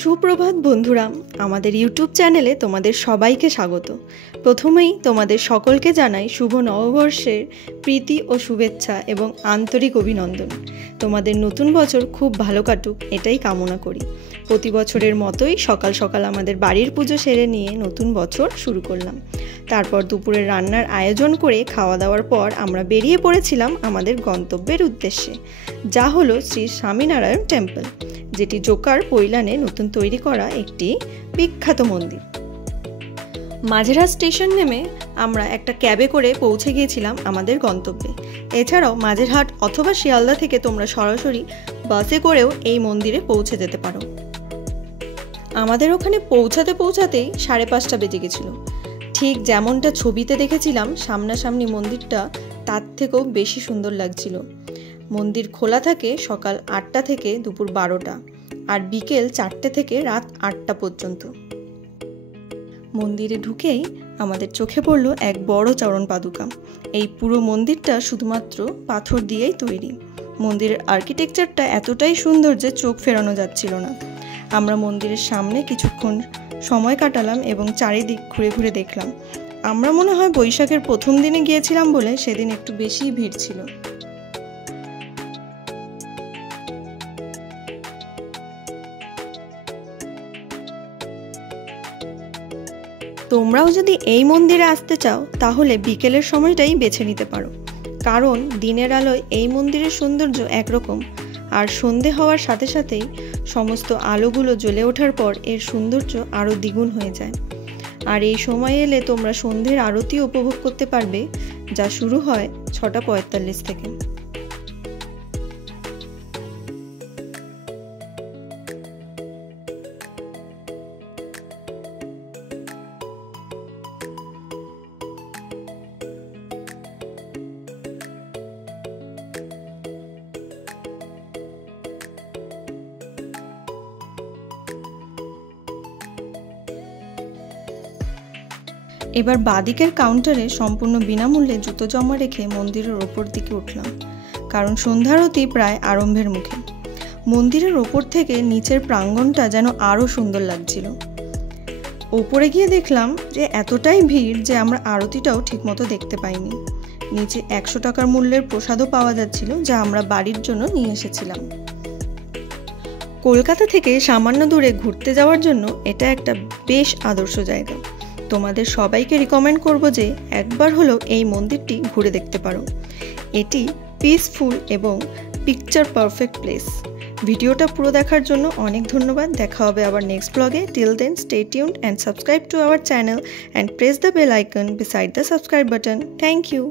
সুপ্রভাত বন্ধুরা, আমাদের ইউটিউব চ্যানেলে তোমাদের সবাইকে স্বাগত। প্রথমেই তোমাদের সকলকে জানাই শুভ নববর্ষের প্রীতি ও শুভেচ্ছা এবং আন্তরিক অভিনন্দন। তোমাদের নতুন বছর খুব ভালো কাটুক এটাই কামনা করি। প্রতি বছরের মতোই সকাল সকাল আমাদের বাড়ির পুজো সেরে নিয়ে নতুন বছর শুরু করলাম। তারপর দুপুরের রান্নার আয়োজন করে খাওয়া দাওয়ার পর আমরা বেরিয়ে পড়েছিলাম আমাদের গন্তব্যের উদ্দেশ্যে, যা হলো শ্রী স্বামীনারায়ণ টেম্পল, যেটি জোকার পৈলানে নতুন তৈরি করা একটি বিখ্যাত মন্দির। মাঝেরহাট স্টেশন নেমে আমরা একটা ক্যাবে করে পৌঁছে গিয়েছিলাম আমাদের গন্তব্যে। এছাড়াও মাঝেরহাট অথবা শিয়ালদা থেকে তোমরা সরাসরি বাসে করেও এই মন্দিরে পৌঁছে যেতে পারো। আমাদের ওখানে পৌঁছাতেই 5:30 বেজে গেছিল। ঠিক যেমনটা ছবিতে দেখেছিলাম সামনাসামনি মন্দিরটা তার থেকেও বেশি সুন্দর লাগছিল। মন্দির খোলা থাকে সকাল 8টা থেকে দুপুর 12টা আর বিকেল 4টে থেকে রাত 8টা পর্যন্ত। মন্দিরে ঢুকেই আমাদের চোখে পড়ল এক বড় চরণ পাদুকা। এই পুরো মন্দিরটা শুধুমাত্র পাথর দিয়েই তৈরি। মন্দিরের আর্কিটেকচারটা এতটাই সুন্দর যে চোখ ফেরানো যাচ্ছিল না। আমরা মন্দিরের সামনে কিছুক্ষণ সময় কাটালাম এবং চারিদিক ঘুরে ঘুরে দেখলাম। আমরা মনে হয় বৈশাখের প্রথম দিনে গিয়েছিলাম বলে সেদিন একটু বেশিই ভিড় ছিল। তোমরাও যদি এই মন্দিরে আসতে চাও তাহলে বিকেলের সময়টাই বেছে নিতে পারো, কারণ দিনের আলোয় এই মন্দিরের সৌন্দর্য একরকম, আর সন্ধে হওয়ার সাথে সাথেই সমস্ত আলোগুলো জ্বলে ওঠার পর এর সৌন্দর্য আরও দ্বিগুণ হয়ে যায়। আর এই সময় এলে তোমরা সন্ধ্যের আরতি উপভোগ করতে পারবে, যা শুরু হয় 6:45 থেকে। এবার বাদিকের কাউন্টারে সম্পূর্ণ বিনামূল্যে জুতো জমা রেখে মন্দিরের ওপর দিকে উঠলাম, কারণ সন্ধ্যারতি প্রায় আরম্ভের মুখে। মন্দিরের ওপর থেকে নিচের প্রাঙ্গণটা যেন আরও সুন্দর লাগছিল। ওপরে গিয়ে দেখলাম যে এতটাই ভিড় যে আমরা আরতিটাও ঠিকমতো দেখতে পাইনি। নিচে 100 টাকার মূল্যের প্রসাদও পাওয়া যাচ্ছিল, যা আমরা বাড়ির জন্য নিয়ে এসেছিলাম। কলকাতা থেকে সামান্য দূরে ঘুরতে যাওয়ার জন্য এটা একটা বেশ আদর্শ জায়গা। তোমাদের সবাইকে রিকমেন্ড করব যে একবার হলেও এই মন্দিরটি ঘুরে দেখতে পারো। এটি পিসফুল এবং পিকচার পারফেক্ট প্লেস। ভিডিওটা পুরো দেখার জন্য অনেক ধন্যবাদ। দেখা হবে আবার নেক্সট ব্লগে। Till then stay tuned and subscribe to our channel and press the bell icon beside the subscribe button. Thank you.